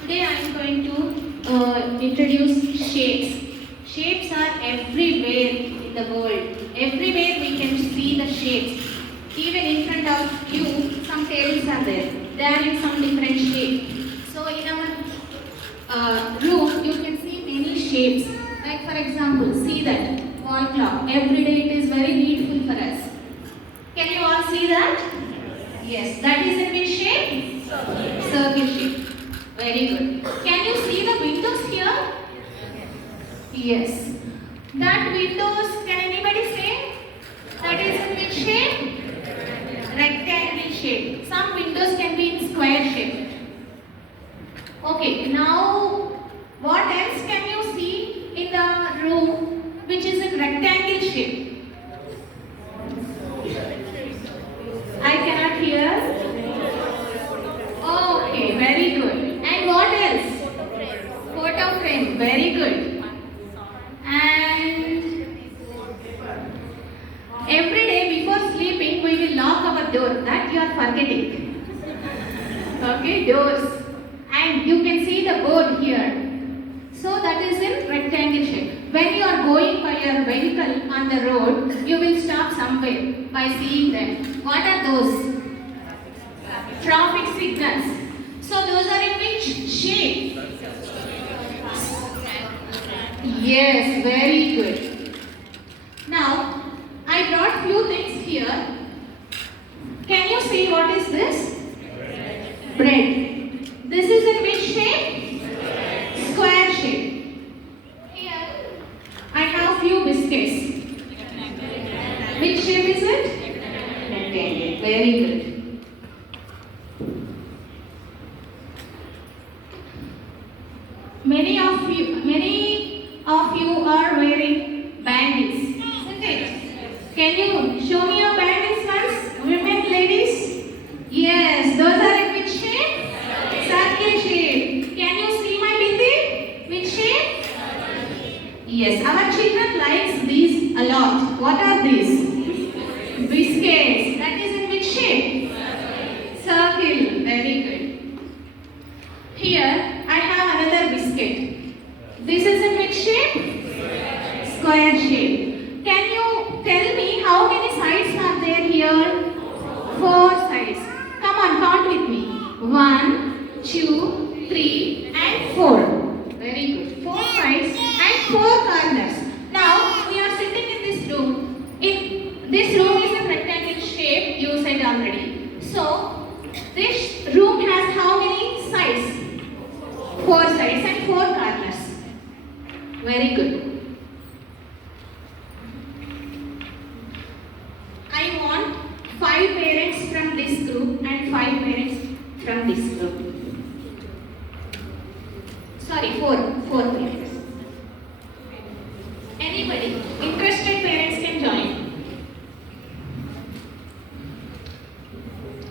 Today I am going to introduce shapes. Shapes are everywhere in the world. Everywhere we can see the shapes. Even in front of you, some tables are there. They are in some different shape. So in our room, you can see many shapes. Like for example, see that wall clock. Every day it is very needful for us. Can you all see that? Yes. That is in which shape? Circle shape. Very good. Can you see the windows here? Yes. That windows, can anybody say? That is in which shape? Rectangle shape. Some windows can be in square shape. Okay, now what else can you see in the room which is in rectangle shape? I cannot hear. Okay, very good. And what else? Photo frame. Very good. And every day before sleeping we will lock our door. That you are forgetting. Okay, doors. And you can see the board here. So that is in rectangle shape. When you are going by your vehicle on the road, you will stop somewhere by seeing them. What are those? Traffic signals. So those are in which shape? Yes, very good. Now, I brought few things here. Can you see what is this? Bread. This is in which shape? Square shape. Here, I have few biscuits. Which shape is it? Rectangle. Very good. Many of you are wearing bangles, isn't it? Can you show me your bangles once? Women, ladies? Yes, those are in which shape? Circle shape. Can you see my bindi? Which shape? Yes, our children likes these a lot. What are these? Biscuits. That is in which shape? Circle. Very good. Here, I have another biscuit. This is in which shape? Square shape. Can you tell me how many sides are there here? 4 sides. Come on, count with me. 1, 2, 3 and 4. Very good. 4 sides and 4 corners. Now, we are sitting in this room. This room is in rectangle shape, you said already. So, this room has how many sides? 4 sides and 4 corners. Very good. I want 5 parents from this group and 5 parents from this group. Sorry, 4 parents. Anybody? Interested parents can join.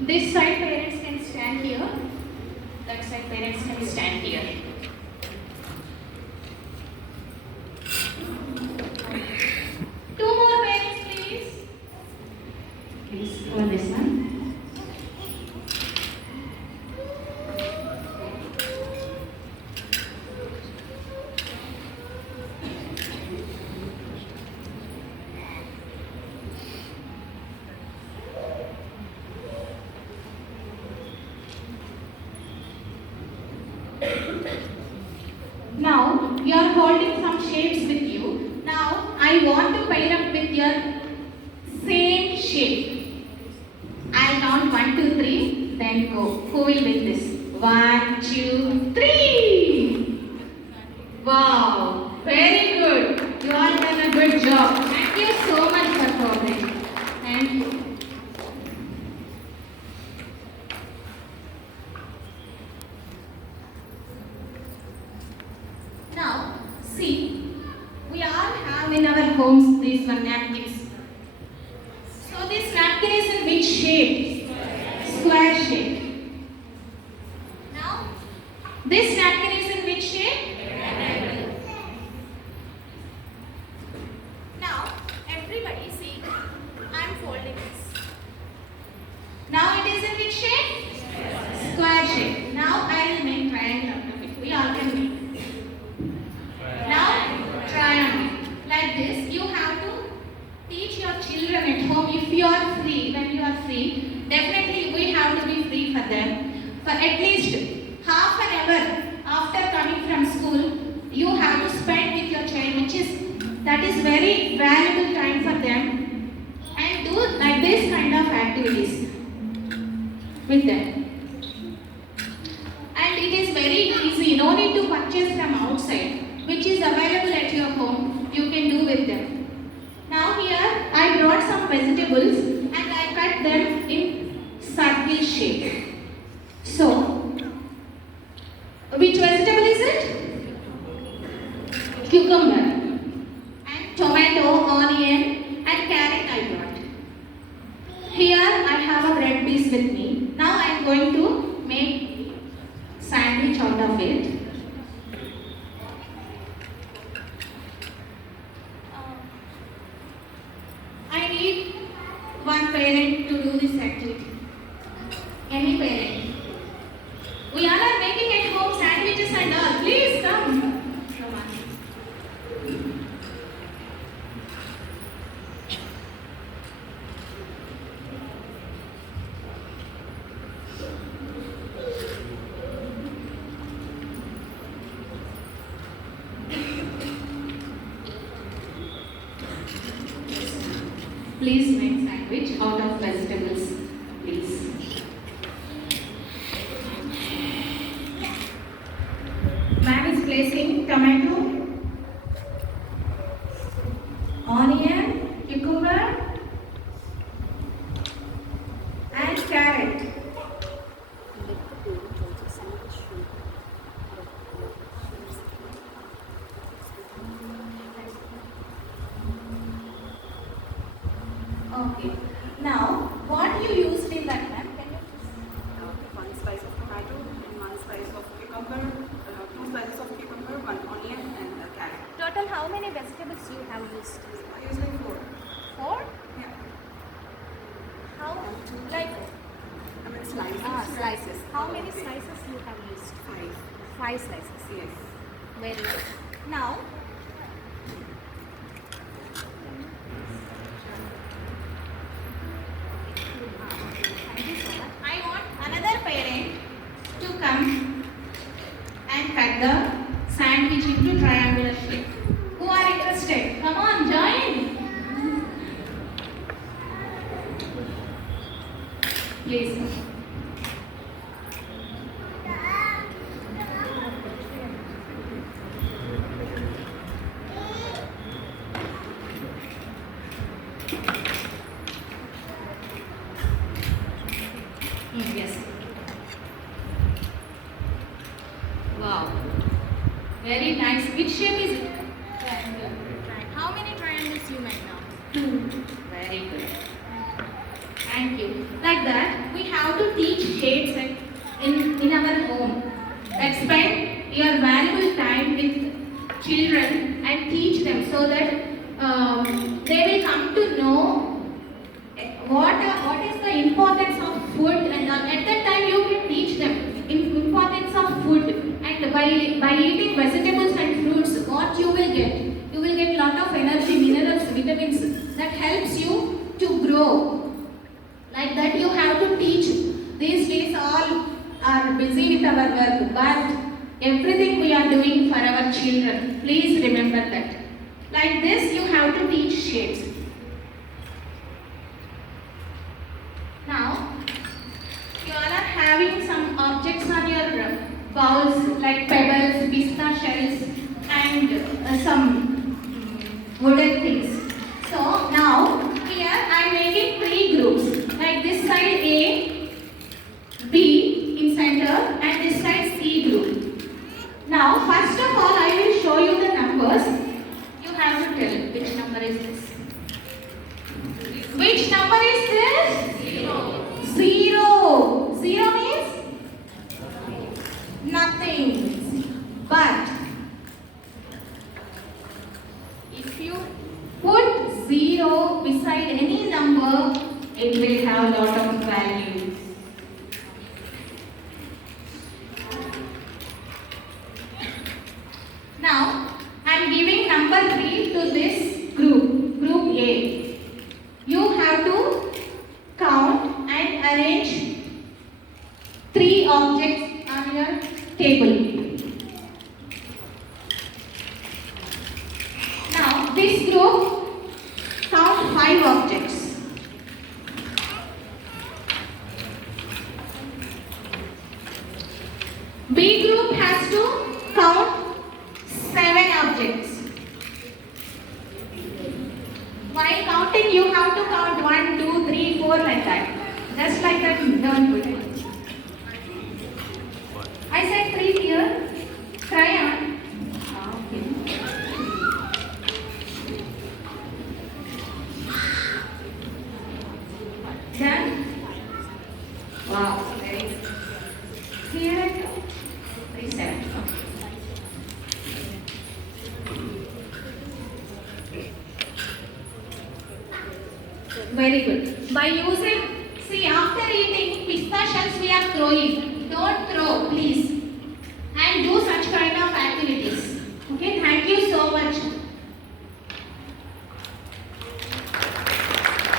This side parents can stand here. That side parents can stand here. Two more parents, please. Please, for this one. Now, you are holding some shapes with you. Now, I want to pair up with your same shape. I'll count 1, 2, 3, then go. Who will win this? 1, 2, 3. Wow, very good. You all done a good job. Thank you so much for cooperating. Thank you. Now, see, we all have in our homes these one napkins. So this napkin is in which shape? Square shape. Now, this napkin is in which shape? Rectangle. Now, everybody see, I am folding this. Now it is in which shape? Square shape. Now I will make triangle. We all can make. Now, triangle. Like this, you have to teach your children at home if you are free. When you are free, definitely we have to be free for them. For at least half an hour after coming from school, you have to spend with your child, that is very valuable time for them, and do like this kind of activities with them. And it is very easy, no need to purchase from outside, which is available at your home, you can do with them. Now here I brought some vegetables and I cut them in circle shape. So, which vegetable is it? Cucumber and tomato, onion and carrot I brought. Here I have a bread piece with me. Now I am going to make sandwich out of it. I need one parent to do this activity. Any parent. We all are making at home sandwiches and all. Please come. Come on. Please make sandwich out of vegetables. Please. Man is placing tomato, onion, cucumber and carrot. Okay. Now, what you used in that map? Can you? One slice of tomato and one slice of cucumber, two slices of cucumber, one onion and a carrot. Total, how many vegetables you have used? Usually four. 4? Yeah. How? Like I mean slices. slices. How many Okay. slices you have used? Five. 5 slices. Yes. Very good. Now, thank you so much. I want another parent to come and cut the sandwich into triangular shape. Who are interested? Come on, join. Please. Yes. Wow. Very nice. Which shape is it? Triangle. How many triangles you made now? 2. Very good. Thank you. Like that, we have to teach shapes in our home. Like spend your valuable time with children and teach them so that they will come to know what is the importance of food, and at that time you can teach them importance of food, and by eating vegetables and fruits, what you will get lot of energy, minerals, vitamins that helps you to grow. Like that you have to teach. These days all are busy with our work, but everything we are doing for our children. Please remember that. Like this you have to teach shapes. Now, you all are having some objects on your bowls like pebbles, pista shells and some wooden things. So now, here I am making 3 groups. Like this side A, B in center and this side C group. Now, first of all, I will show you the numbers. You have to tell which number is this. Which number is this? 0. 0 means nothing. But if you put 0 beside any number, it will have a lot of value. 3 objects on your table. Now, this group count 5 objects. B group has to count 7 objects. While counting, you have to count 1, 2, 3, 4 like that. Just like that, don't put it. I said 3 here. Try on. Okay. Done? Wow, very good. Here I go. 3, 7. Very good. By using, see, after eating, pista shells we are throwing.